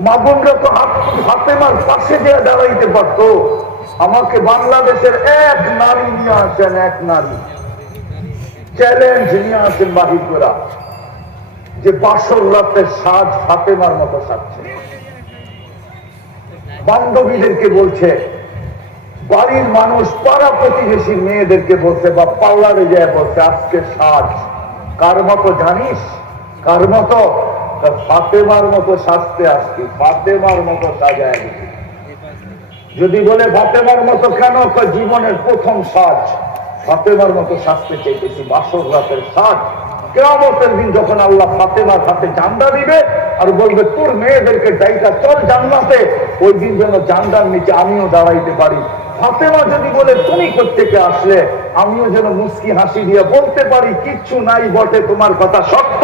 মা বোনরা তো হাত- ফাতেমার পাশে যে দাঁড়াইতে পারতো। আমাকে বাংলাদেশের এক নারী নিয়ে আসেন, এক নারী। চ্যালেঞ্জ নিয়ে আসেন বাহির করা যে বাসর রাতের সাজ ফাতেমার মতো সাজছে। বান্ধবীদেরকে বলছে, বাড়ির মানুষ পাড়া প্রতিবেশী মেয়েদেরকে বলছে বা পার্লারে যায় বলছে, আজকে সাজ। কার মতো জানিস? কার মতো? ফাতেমার মতো সাজতে আসছি ফাতেমার মতো সাজায় দিবি। যদি বলে ফাতেমার মতো কেন? জীবনের প্রথম সাজ। ফাতেমার মতো সাজতে চাইতেছি, বাসর রাতের সাজ। কেমতের দিন যখন আল্লাহ ফাতেমার হাতে জান্ডা দিবে আর বলবে, তোর মেয়েদেরকে ডাইটা চল জান্নাতে। ওই দিন যেন জান্ডার নিচে আমিও দাঁড়াইতে পারি। ফাতেমা যদি বলে, তুমি কোথেকে আসলে? আমিও যেন মুস্কি হাসি দিয়ে বলতে পারি, কিচ্ছু নাই বটে, তোমার কথা সত্য।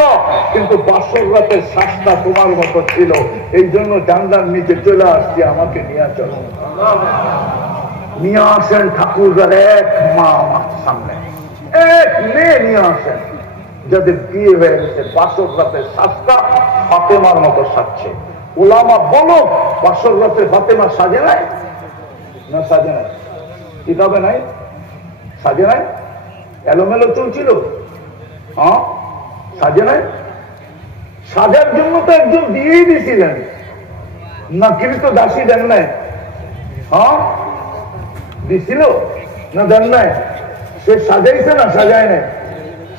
কিন্তু বাসর রাতের শ্বাসটা তোমার মতো ছিল। এই জন্য জান্ডার নিচে চলে আসছি, আমাকে নিয়ে চলো। নিয়ে আসেন ঠাকুরদার এক মা আমার সামনে। এক মেয়ে নিয়ে আসেন, যাদের বিয়ে হয়ে গেছে। বাসর রাতের শ্বাসটা ফাতেমার মতো সাজছে। ওলামা বলো বাসর রাতে ফাতেমা সাজে নাই? না, সাজে নাই। কিতাবে নাই? সাজে নাই? এলোমেলো চলছিল। হ্যাঁ? সাজে নাই? সাজার জন্য তো একজন দিয়েই দিয়েছিলেন। না, কিন্তু দাসী দেন নাই। হ্যাঁ? দিছিল? না, দেন নাই? সে সাজাইছে না, সাজায় নাই?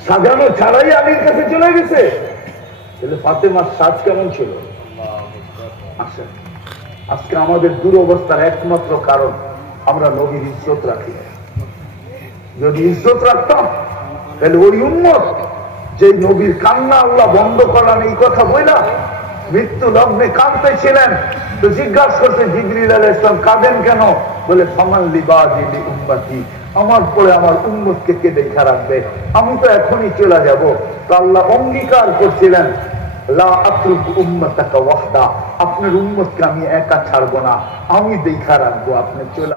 সাজানো ছাড়াই আলীর কাছে চলে গেছে। তাহলে ফাতেমার সাজ কেমন ছিল? আসেন। আজকে আমাদের দুরবস্থার একমাত্র কারণ আমরা নবীর ইজ্জত রাখি যদি ইজ্জত রাখতাম, তাহলে ওই উন্মত যে নবীর কান্না আল্লাহ বন্ধ করান এই কথা বইলা মৃত্যু লগ্নে কাঁদতে ছিলেন তো জিজ্ঞাসা করছে, জিবরিল আলাইহিস ইসলাম কাঁদেন কেন? বলে সমান লিবাদি উম্মতি, আমার পরে আমার উম্মতকে কে দেখা রাখবে? আমি তো এখনই চলে যাব। তো আল্লাহ অঙ্গীকার করছিলেন আপনার উন্মতকে আমি একা ছাড়বো না। আমি দেখা রাখব আপনি চলে